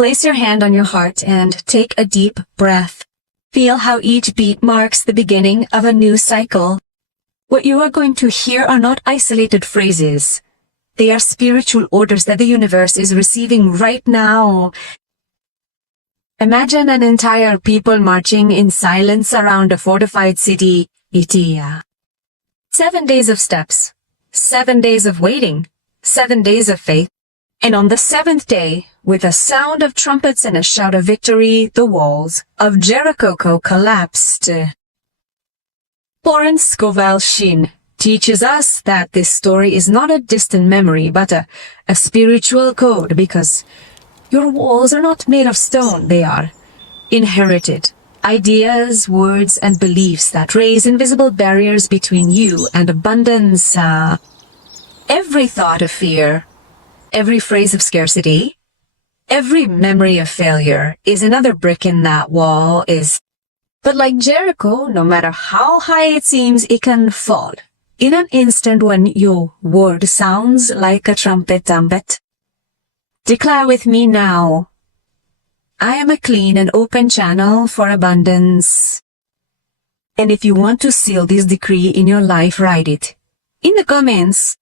Place your hand on your heart and take a deep breath. Feel how each beat marks the beginning of a new cycle. What you are going to hear are not isolated phrases. They are spiritual orders that the universe is receiving right now. Imagine an entire people marching in silence around a fortified city, Itia. 7 days of steps, 7 days of waiting, 7 days of faith. And on the 7th day, with a sound of trumpets and a shout of victory, the walls of Jericho collapsed. Florence Scovel Shinn teaches us that this story is not a distant memory, but a spiritual code, because your walls are not made of stone, they are inherited ideas, words, and beliefs that raise invisible barriers between you and abundance. Every thought of fear, every phrase of scarcity, every memory of failure is another brick in that wall. But like Jericho, no matter how high it seems, it can fall in an instant when your word sounds like a trumpet. Declare with me now. I am a clean and open channel for abundance. And if you want to seal this decree in your life, write it in the comments.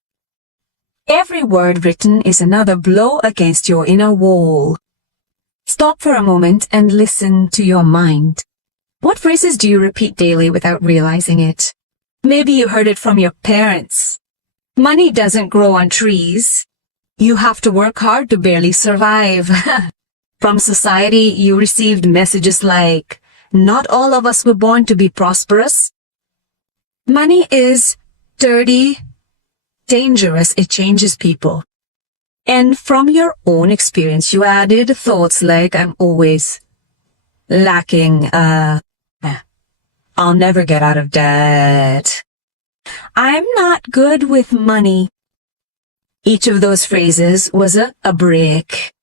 Every word written is another blow against your inner wall. Stop for a moment and listen to your mind. What phrases do you repeat daily without realizing it? Maybe you heard it from your parents. Money doesn't grow on trees. You have to work hard to barely survive. From society, you received messages like, not all of us were born to be prosperous. Money is dirty, dangerous, it changes people. And from your own experience, you added thoughts like, I'm always lacking, I'll never get out of debt. I'm not good with money. Each of those phrases was a brick.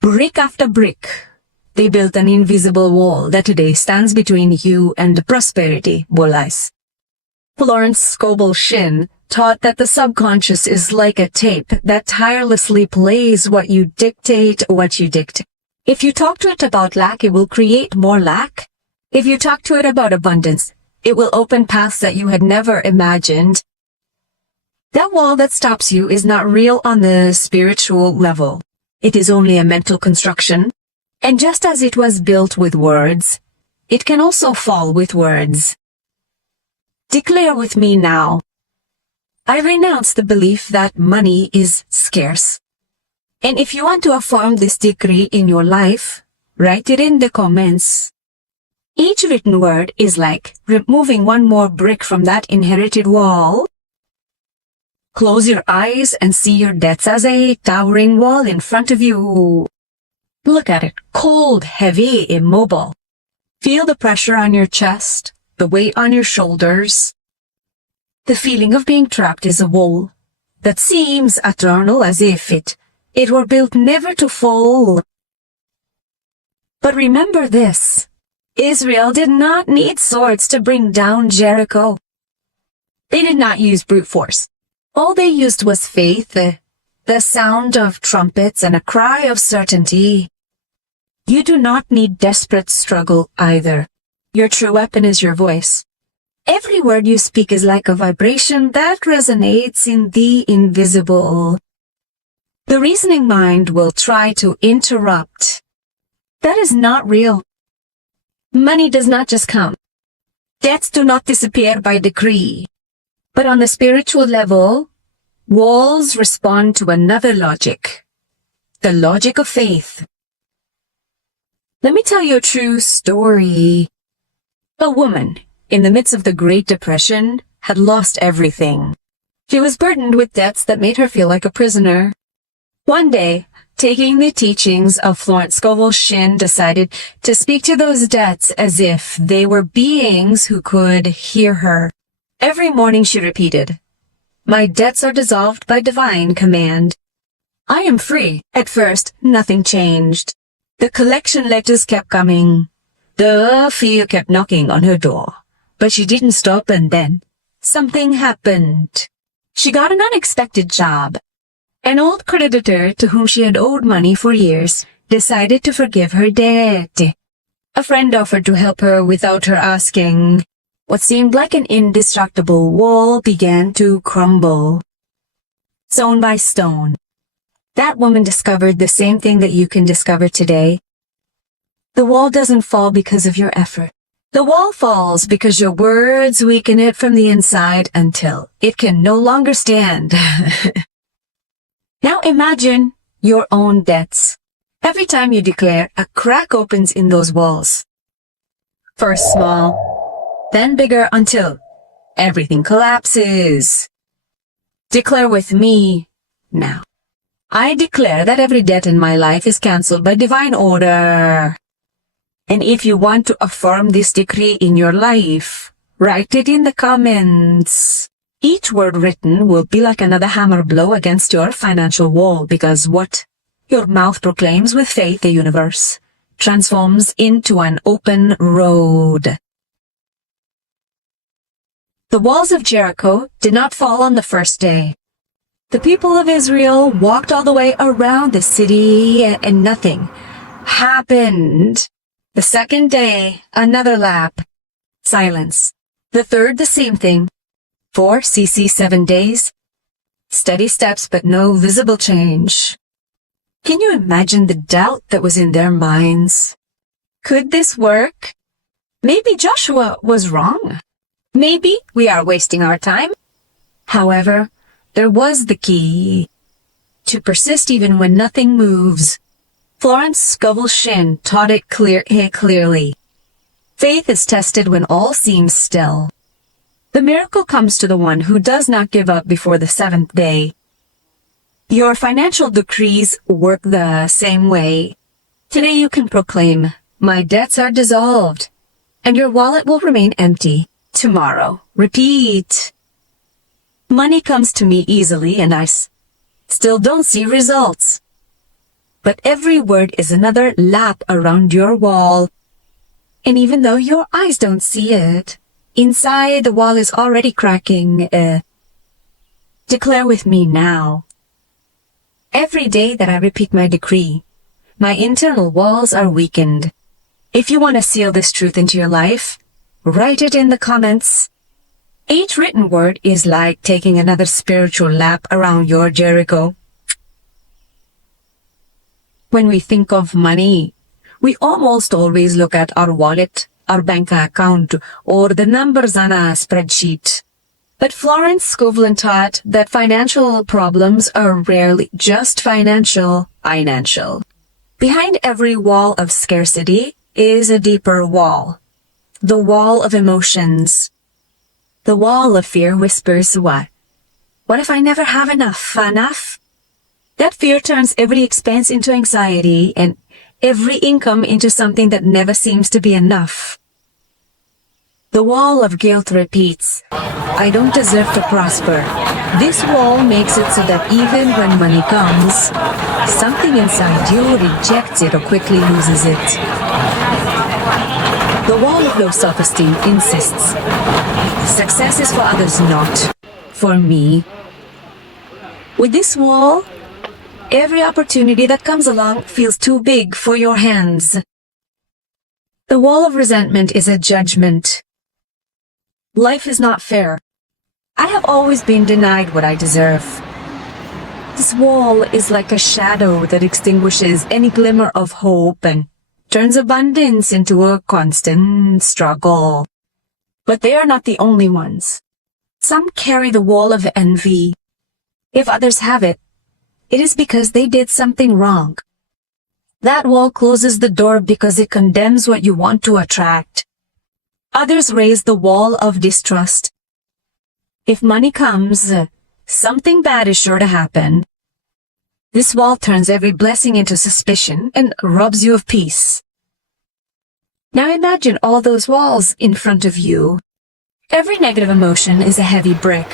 Brick after brick, they built an invisible wall that today stands between you and prosperity. Florence Scovel Shinn taught that the subconscious is like a tape that tirelessly plays what you dictate. If you talk to it about lack, it will create more lack. If you talk to it about abundance, it will open paths that you had never imagined. That wall that stops you is not real on the spiritual level. It is only a mental construction. And just as it was built with words, it can also fall with words. Declare with me now. I renounce the belief that money is scarce. And if you want to affirm this decree in your life, write it in the comments. Each written word is like removing one more brick from that inherited wall. Close your eyes and see your debts as a towering wall in front of you. Look at it, cold, heavy, immobile. Feel the pressure on your chest, the weight on your shoulders. The feeling of being trapped is a wall that seems eternal, as if it were built never to fall. But remember this. Israel did not need swords to bring down Jericho. They did not use brute force. All they used was faith, the sound of trumpets, and a cry of certainty. You do not need desperate struggle either. Your true weapon is your voice. Every word you speak is like a vibration that resonates in the invisible. The reasoning mind will try to interrupt. That is not real. Money does not just come. Debts do not disappear by decree. But on the spiritual level, walls respond to another logic. The logic of faith. Let me tell you a true story. A woman, in the midst of the Great Depression, had lost everything. She was burdened with debts that made her feel like a prisoner. One day, taking the teachings of Florence Scovel Shinn, decided to speak to those debts as if they were beings who could hear her. Every morning she repeated, "My debts are dissolved by divine command. I am free." At first, nothing changed. The collection letters kept coming. The fear kept knocking on her door. But she didn't stop, and then something happened. She got an unexpected job. An old creditor to whom she had owed money for years decided to forgive her debt. A friend offered to help her without her asking. What seemed like an indestructible wall began to crumble. Stone by stone. That woman discovered the same thing that you can discover today. The wall doesn't fall because of your effort. The wall falls because your words weaken it from the inside until it can no longer stand. Now imagine your own debts. Every time you declare, a crack opens in those walls. First small, then bigger until everything collapses. Declare with me now. I declare that every debt in my life is cancelled by divine order. And if you want to affirm this decree in your life, write it in the comments. Each word written will be like another hammer blow against your financial wall, because what your mouth proclaims with faith, the universe transforms into an open road. The walls of Jericho did not fall on the first day. The people of Israel walked all the way around the city and nothing happened. The second day, another lap. Silence. The third, the same thing. 4 cc 7 days. Steady steps but no visible change. Can you imagine the doubt that was in their minds? Could this work? Maybe Joshua was wrong. Maybe we are wasting our time. However, there was the key. To persist even when nothing moves. Florence Scovel Shinn taught it clearly. Faith is tested when all seems still. The miracle comes to the one who does not give up before the 7th day. Your financial decrees work the same way. Today you can proclaim, my debts are dissolved, and your wallet will remain empty. Tomorrow, repeat. Money comes to me easily and I still don't see results. But every word is another lap around your wall. And even though your eyes don't see it, inside the wall is already cracking. Declare with me now. Every day that I repeat my decree, my internal walls are weakened. If you want to seal this truth into your life, write it in the comments. Each written word is like taking another spiritual lap around your Jericho. When we think of money, we almost always look at our wallet, our bank account, or the numbers on a spreadsheet. But Florence Scovel Shinn taught that financial problems are rarely just financial. Behind every wall of scarcity is a deeper wall. The wall of emotions. The wall of fear whispers, what? What if I never have enough? That fear turns every expense into anxiety and every income into something that never seems to be enough. The wall of guilt repeats, I don't deserve to prosper. This wall makes it so that even when money comes, something inside you rejects it or quickly loses it. The wall of low self-esteem insists, success is for others, not for me. With this wall, every opportunity that comes along feels too big for your hands. The wall of resentment is a judgment. Life is not fair. I have always been denied what I deserve. This wall is like a shadow that extinguishes any glimmer of hope and turns abundance into a constant struggle. But they are not the only ones. Some carry the wall of envy. If others have it, it is because they did something wrong. That wall closes the door because it condemns what you want to attract. Others raise the wall of distrust. If money comes, something bad is sure to happen. This wall turns every blessing into suspicion and robs you of peace. Now imagine all those walls in front of you. Every negative emotion is a heavy brick.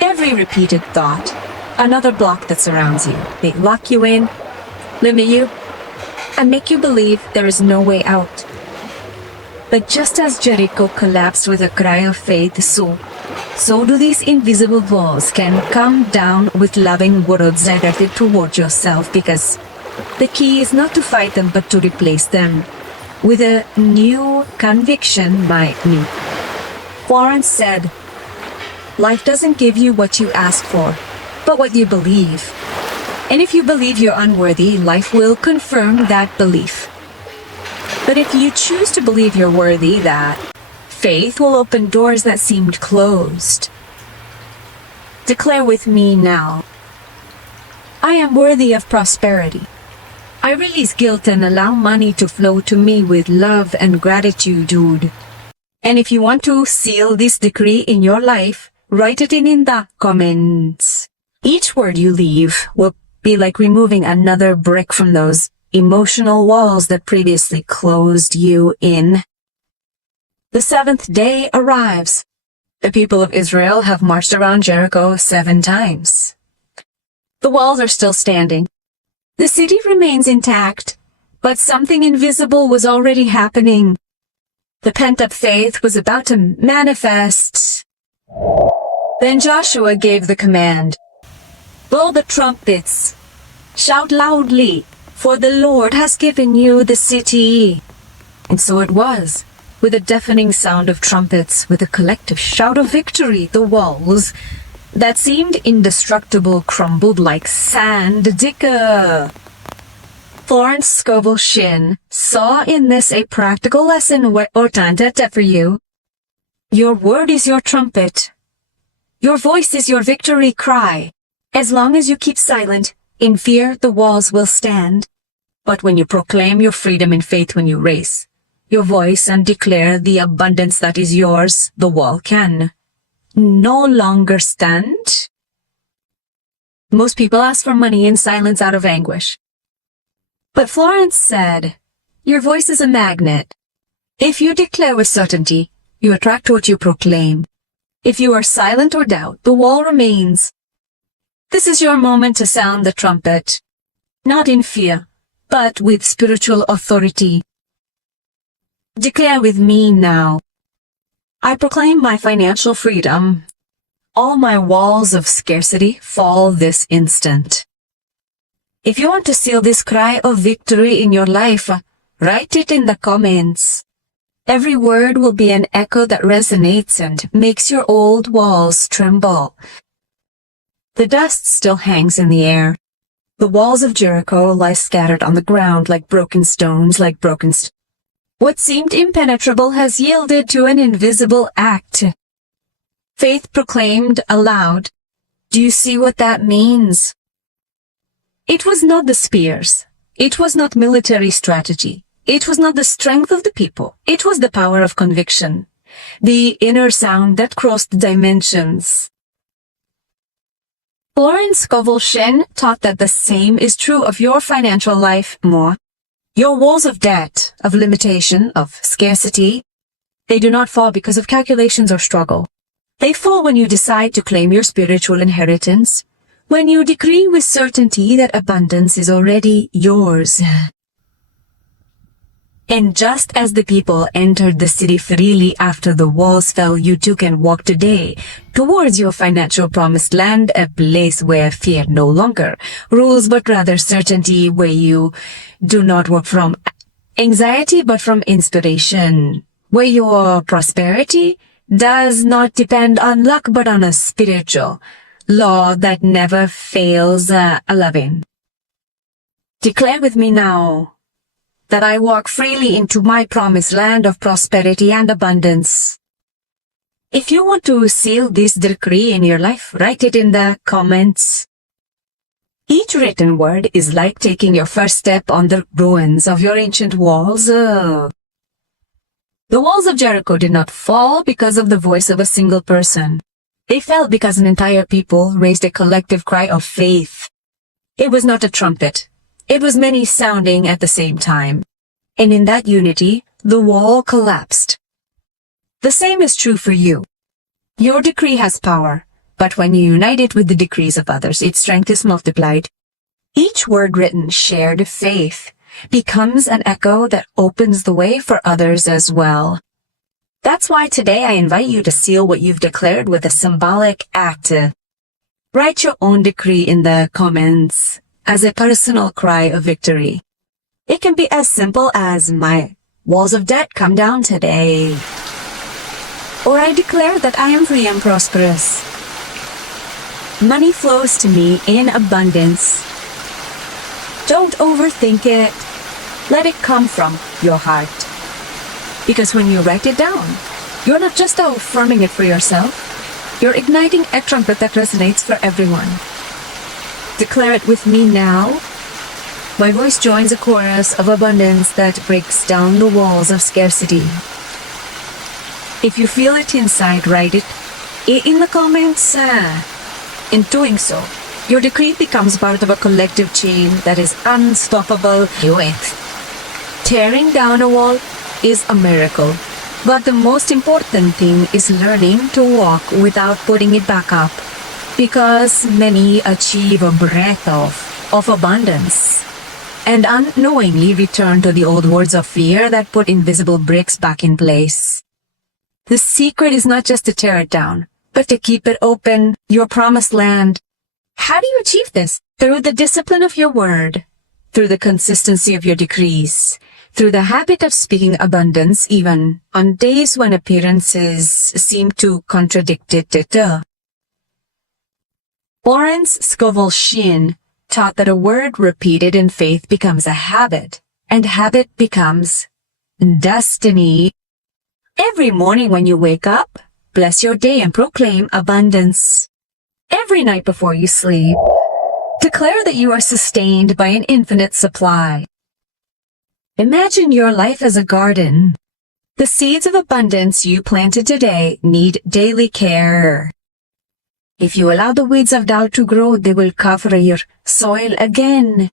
Every repeated thought, another block that surrounds you. They lock you in, limit you, and make you believe there is no way out. But just as Jericho collapsed with a cry of faith, so do these invisible walls can come down with loving words directed toward yourself, because The key is not to fight them but to replace them with a new conviction by me. Florence said, "Life doesn't give you what you ask for, but what you believe. And if you believe you're unworthy, life will confirm that belief. But if you choose to believe you're worthy, that faith will open doors that seemed closed. Declare with me now, I am worthy of prosperity. I release guilt and allow money to flow to me with love and gratitude, dude." And if you want to seal this decree in your life, write it in the comments. Each word you leave will be like removing another brick from those emotional walls that previously closed you in. The seventh day arrives. The people of Israel have marched around Jericho 7 times. The walls are still standing. The city remains intact, but something invisible was already happening. The pent-up faith was about to manifest. Then Joshua gave the command, "Blow the trumpets, shout loudly, for the Lord has given you the city." And so it was. With a deafening sound of trumpets, with a collective shout of victory, the walls that seemed indestructible crumbled like sand. Florence Scovel Shinn saw in this a practical lesson or tandeta for you. Your word is your trumpet. Your voice is your victory cry. As long as you keep silent, in fear the walls will stand. But when you proclaim your freedom in faith, when you raise your voice and declare the abundance that is yours, the wall can no longer stand. Most people ask for money in silence out of anguish. But Florence said, your voice is a magnet. If you declare with certainty, you attract what you proclaim. If you are silent or doubt, the wall remains. This is your moment to sound the trumpet, not in fear, but with spiritual authority. Declare with me now. I proclaim my financial freedom. All my walls of scarcity fall this instant. If you want to seal this cry of victory in your life, write it in the comments. Every word will be an echo that resonates and makes your old walls tremble. The dust still hangs in the air. The walls of Jericho lie scattered on the ground like broken stones, What seemed impenetrable has yielded to an invisible act. Faith proclaimed aloud. Do you see what that means? It was not the spears. It was not military strategy. It was not the strength of the people. It was the power of conviction. The inner sound that crossed dimensions. Florence Scovel Shinn taught that the same is true of your financial life more. Your walls of debt, of limitation, of scarcity, they do not fall because of calculations or struggle. They fall when you decide to claim your spiritual inheritance, when you decree with certainty that abundance is already yours. And just as the people entered the city freely after the walls fell, you too can walk today towards your financial promised land, a place where fear no longer rules, but rather certainty, where you do not work from anxiety, but from inspiration, where your prosperity does not depend on luck, but on a spiritual law that never fails. 11. Declare with me now that I walk freely into my promised land of prosperity and abundance. If you want to seal this decree in your life, write it in the comments. Each written word is like taking your first step on the ruins of your ancient walls. The walls of Jericho did not fall because of the voice of a single person. They fell because an entire people raised a collective cry of faith. It was not a trumpet. It was many sounding at the same time. And in that unity, the wall collapsed. The same is true for you. Your decree has power, but when you unite it with the decrees of others, its strength is multiplied. Each word written, shared faith, becomes an echo that opens the way for others as well. That's why today I invite you to seal what you've declared with a symbolic act. Write your own decree in the comments. as a personal cry of victory. It can be as simple as my walls of debt come down today. Or I declare that I am free and prosperous. Money flows to me in abundance. Don't overthink it. Let it come from your heart. Because when you write it down, you're not just affirming it for yourself, you're igniting a trumpet that resonates for everyone. Declare it with me now. My voice joins a chorus of abundance that breaks down the walls of scarcity. If you feel it inside, write it in the comments. In doing so, your decree becomes part of a collective chain that is unstoppable. Do it. Tearing down a wall is a miracle, but the most important thing is learning to walk without putting it back up, because many achieve a breath of abundance and unknowingly return to the old words of fear that put invisible bricks back in place. The secret is not just to tear it down, but to keep it open, your promised land. How do you achieve this? Through the discipline of your word, through the consistency of your decrees, through the habit of speaking abundance even on days when appearances seem to contradict it. Florence Scovel Shinn taught that a word repeated in faith becomes a habit, and habit becomes destiny. Every morning when you wake up, bless your day and proclaim abundance. Every night before you sleep, declare that you are sustained by an infinite supply. Imagine your life as a garden. The seeds of abundance you planted today need daily care. If you allow the weeds of doubt to grow, they will cover your soil again.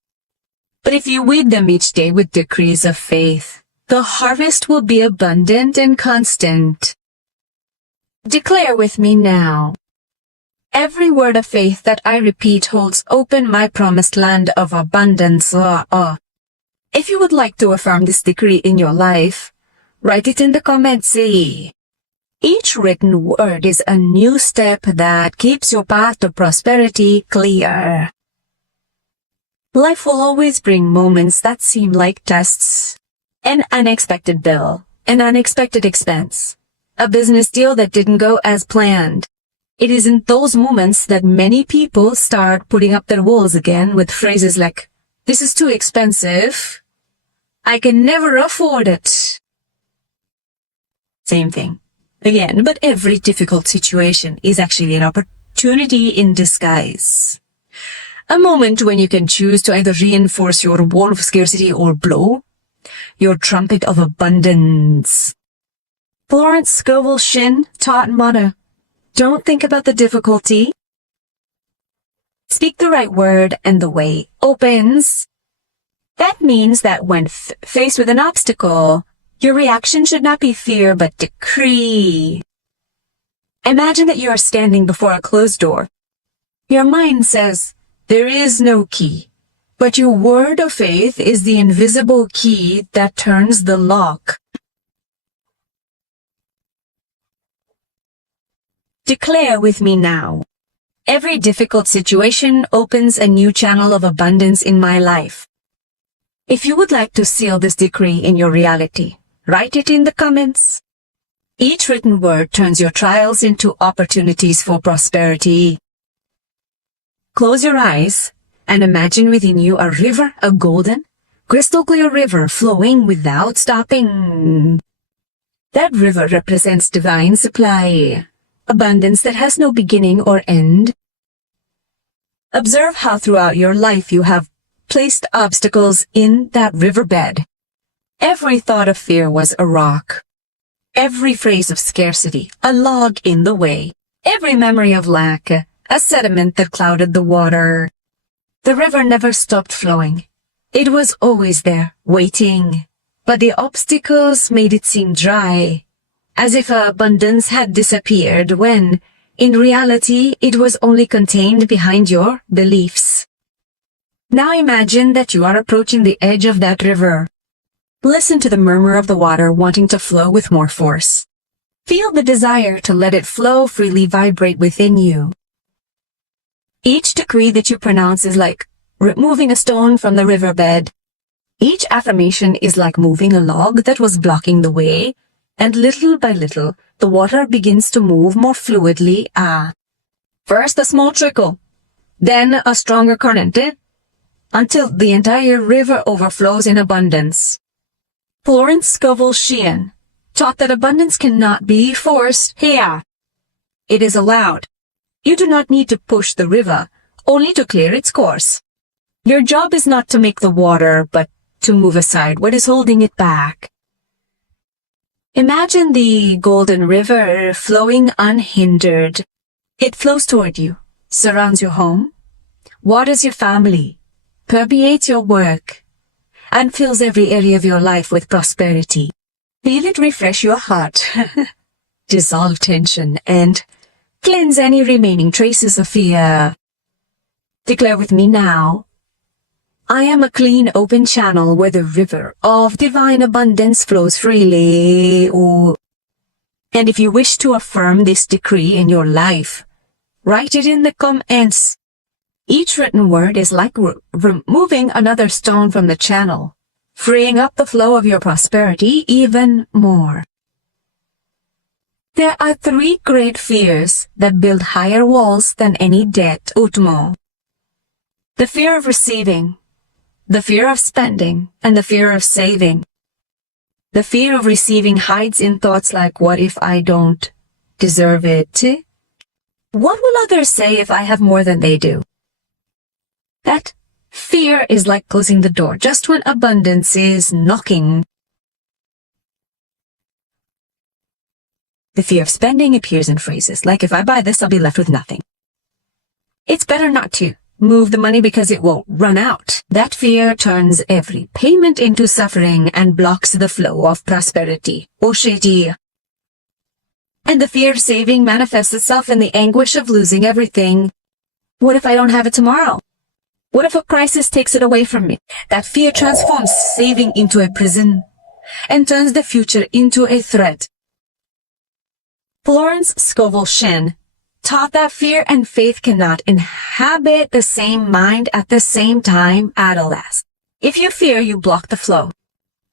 But if you weed them each day with decrees of faith, the harvest will be abundant and constant. Declare with me now. Every word of faith that I repeat holds open my promised land of abundance. If you would like to affirm this decree in your life, write it in the comments. Each written word is a new step that keeps your path to prosperity clear. Life will always bring moments that seem like tests. An unexpected bill, an unexpected expense, a business deal that didn't go as planned. It is in those moments that many people start putting up their walls again with phrases like, "This is too expensive. I can never afford it." Same thing. Again, but every difficult situation is actually an opportunity in disguise. A moment when you can choose to either reinforce your wall of scarcity or blow your trumpet of abundance. Florence Scovel Shinn taught motto, don't think about the difficulty. Speak the right word and the way opens. That means that when faced with an obstacle, your reaction should not be fear but decree. Imagine that you are standing before a closed door. Your mind says, there is no key. But your word of faith is the invisible key that turns the lock. Declare with me now. Every difficult situation opens a new channel of abundance in my life. If you would like to seal this decree in your reality, write it in the comments. Each written word turns your trials into opportunities for prosperity. Close your eyes and imagine within you a river, a golden, crystal clear river flowing without stopping. That river represents divine supply, abundance that has no beginning or end. Observe how throughout your life you have placed obstacles in that riverbed. Every thought of fear was a rock. Every phrase of scarcity, a log in the way. Every memory of lack, a sediment that clouded the water. The river never stopped flowing. It was always there, waiting. But the obstacles made it seem dry, as if abundance had disappeared when, in reality, it was only contained behind your beliefs. Now imagine that you are approaching the edge of that river. Listen to the murmur of the water wanting to flow with more force. Feel the desire to let it flow freely vibrate within you. Each decree that you pronounce is like removing a stone from the riverbed. Each affirmation is like moving a log that was blocking the way, and little by little, the water begins to move more fluidly. First a small trickle, then a stronger current, until the entire river overflows in abundance. Florence Scovel Shinn taught that abundance cannot be forced. It is allowed. You do not need to push the river, only to clear its course. Your job is not to make the water, but to move aside what is holding it back. Imagine the golden river flowing unhindered. It flows toward you, surrounds your home, waters your family, permeates your work, and fills every area of your life with prosperity. Feel it refresh your heart, dissolve tension, and cleanse any remaining traces of fear. Declare with me now, I am a clean, open channel where the river of divine abundance flows freely. And if you wish to affirm this decree in your life, write it in the comments. Each written word is like removing another stone from the channel, freeing up the flow of your prosperity even more. There are 3 great fears that build higher walls than any debt. Utmo. The fear of receiving, the fear of spending, and the fear of saving. The fear of receiving hides in thoughts like, what if I don't deserve it? What will others say if I have more than they do? That fear is like closing the door just when abundance is knocking. The fear of spending appears in phrases like, if I buy this, I'll be left with nothing. It's better not to move the money because it won't run out. That fear turns every payment into suffering and blocks the flow of prosperity. And the fear of saving manifests itself in the anguish of losing everything. What if I don't have it tomorrow? What if a crisis takes it away from me? That fear transforms saving into a prison and turns the future into a threat. Florence Scovel Shinn taught that fear and faith cannot inhabit the same mind at the same time. Alas, if you fear, you block the flow.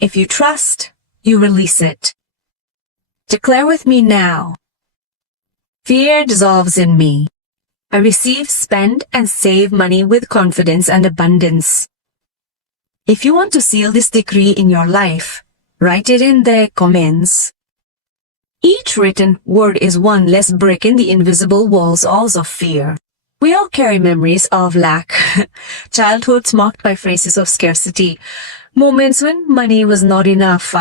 If you trust, you release it. Declare with me now. Fear dissolves in me. I receive, spend, and save money with confidence and abundance. If you want to seal this decree in your life, write it in the comments. Each written word is one less brick in the invisible walls of fear. We all carry memories of lack, childhoods marked by phrases of scarcity, moments when money was not enough,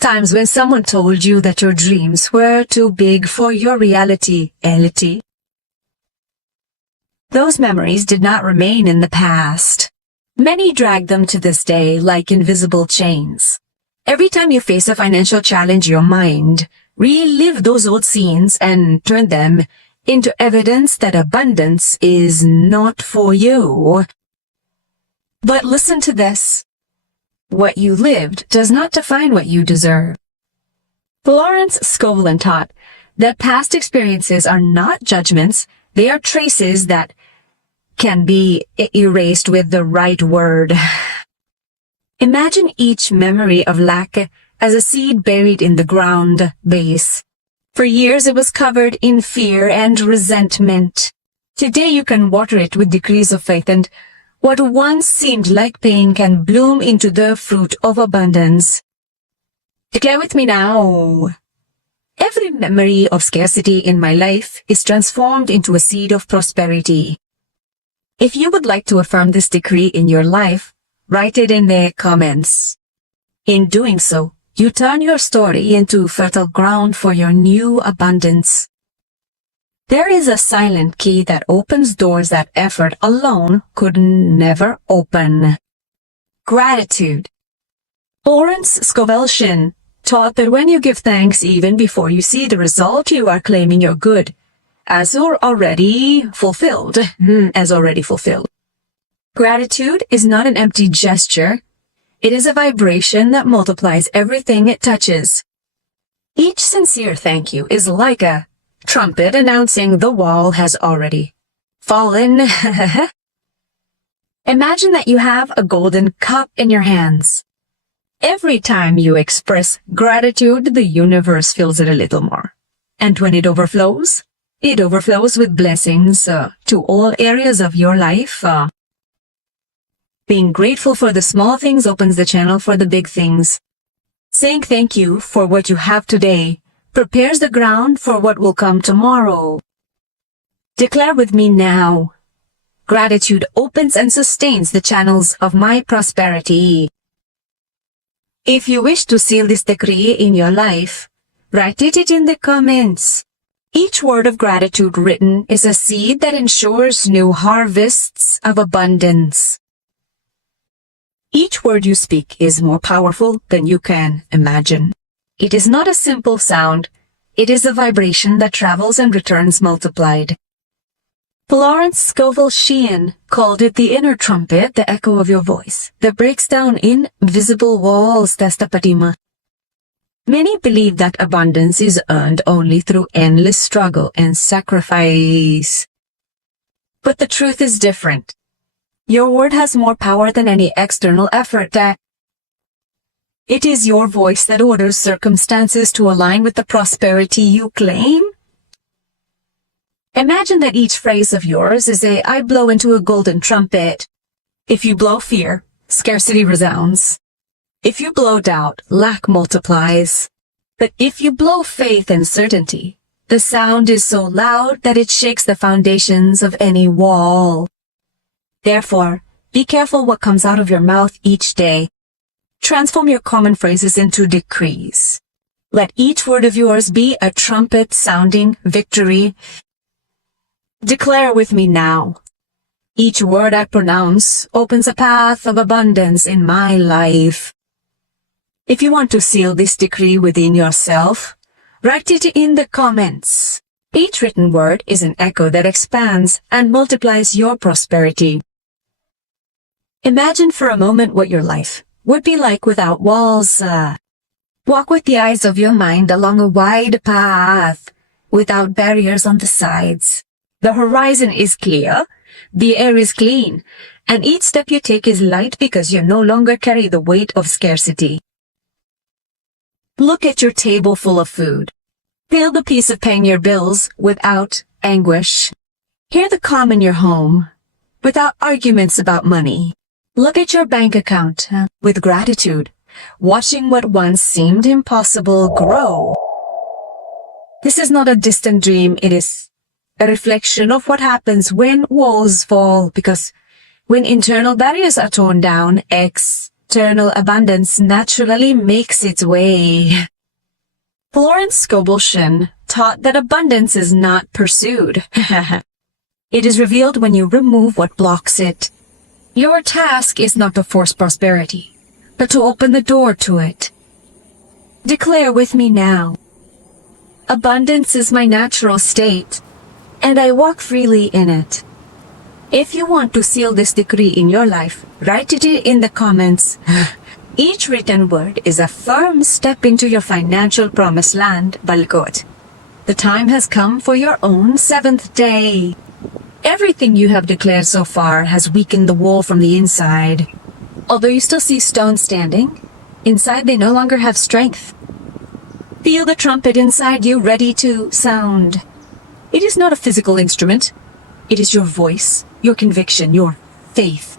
times when someone told you that your dreams were too big for your reality. Those memories did not remain in the past. Many drag them to this day like invisible chains. Every time you face a financial challenge, your mind relive those old scenes and turn them into evidence that abundance is not for you. But listen to this. What you lived does not define what you deserve. Florence Scovel Shinn taught that past experiences are not judgments, they are traces that can be erased with the right word. Imagine each memory of lack as a seed buried in the ground base. For years it was covered in fear and resentment. Today you can water it with decrees of faith, and what once seemed like pain can bloom into the fruit of abundance. Declare with me now. Every memory of scarcity in my life is transformed into a seed of prosperity. If you would like to affirm this decree in your life, write it in the comments. In doing so, you turn your story into fertile ground for your new abundance. There is a silent key that opens doors that effort alone could never open. Gratitude. Florence Scovel Shinn taught that when you give thanks even before you see the result, you are claiming your good as already fulfilled. Gratitude is not an empty gesture. It is a vibration that multiplies everything it touches. Each sincere thank you is like a trumpet announcing the wall has already fallen. Imagine that you have a golden cup in your hands. Every time you express gratitude, the universe fills it a little more. And when it overflows with blessings to all areas of your life. Being grateful for the small things opens the channel for the big things. Saying thank you for what you have today prepares the ground for what will come tomorrow. Declare with me now. Gratitude opens and sustains the channels of my prosperity. If you wish to seal this decree in your life, write it in the comments. Each word of gratitude written is a seed that ensures new harvests of abundance. Each word you speak is more powerful than you can imagine. It is not a simple sound. It is a vibration that travels and returns multiplied. Florence Scovel Shinn called it the inner trumpet, the echo of your voice, that breaks down invisible walls. Testapatima. Many believe that abundance is earned only through endless struggle and sacrifice. But the truth is different. Your word has more power than any external effort. It is your voice that orders circumstances to align with the prosperity you claim. Imagine that each phrase of yours is I blow into a golden trumpet. If you blow fear, scarcity resounds. If you blow doubt, lack multiplies. But if you blow faith and certainty, the sound is so loud that it shakes the foundations of any wall. Therefore, be careful what comes out of your mouth each day. Transform your common phrases into decrees. Let each word of yours be a trumpet sounding victory. Declare with me now. Each word I pronounce opens a path of abundance in my life. If you want to seal this decree within yourself, write it in the comments. Each written word is an echo that expands and multiplies your prosperity. Imagine for a moment what your life would be like without walls. Walk with the eyes of your mind along a wide path, without barriers on the sides. The horizon is clear, the air is clean, and each step you take is light because you no longer carry the weight of scarcity. Look at your table full of food. Feel the peace of paying your bills without anguish. Hear the calm in your home, without arguments about money. Look at your bank account with gratitude, watching what once seemed impossible grow. This is not a distant dream, it is a reflection of what happens when walls fall, because when internal barriers are torn down, external abundance naturally makes its way. Florence Scovel Shinn taught that abundance is not pursued. It is revealed when you remove what blocks it. Your task is not to force prosperity, but to open the door to it. Declare with me now. Abundance is my natural state, and I walk freely in it. If you want to seal this decree in your life, write it in the comments. Each written word is a firm step into your financial promised land, Balgot. The time has come for your own seventh day. Everything you have declared so far has weakened the wall from the inside. Although you still see stones standing, inside they no longer have strength. Feel the trumpet inside you ready to sound. It is not a physical instrument. It is your voice, your conviction, your faith.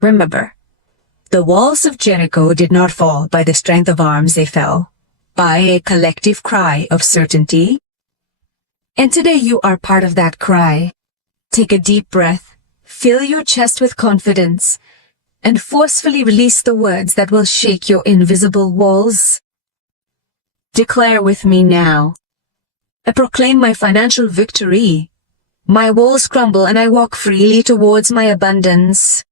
Remember, the walls of Jericho did not fall by the strength of arms, they fell by a collective cry of certainty. And today you are part of that cry. Take a deep breath, fill your chest with confidence, and forcefully release the words that will shake your invisible walls. Declare with me now. I proclaim my financial victory. My walls crumble and I walk freely towards my abundance.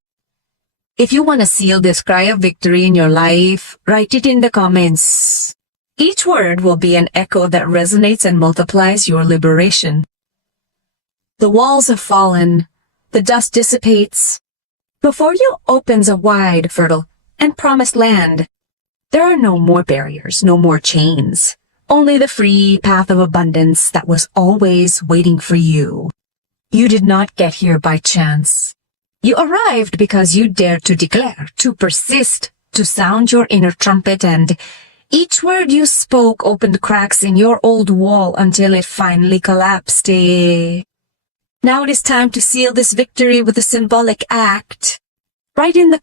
If you want to seal this cry of victory in your life, write it in the comments. Each word will be an echo that resonates and multiplies your liberation. The walls have fallen. The dust dissipates. Before you opens a wide, fertile, and promised land. There are no more barriers, no more chains. Only the free path of abundance that was always waiting for you. You did not get here by chance. You arrived because you dared to declare, to persist, to sound your inner trumpet, and each word you spoke opened cracks in your old wall until it finally collapsed. Now it is time to seal this victory with a symbolic act. Write in the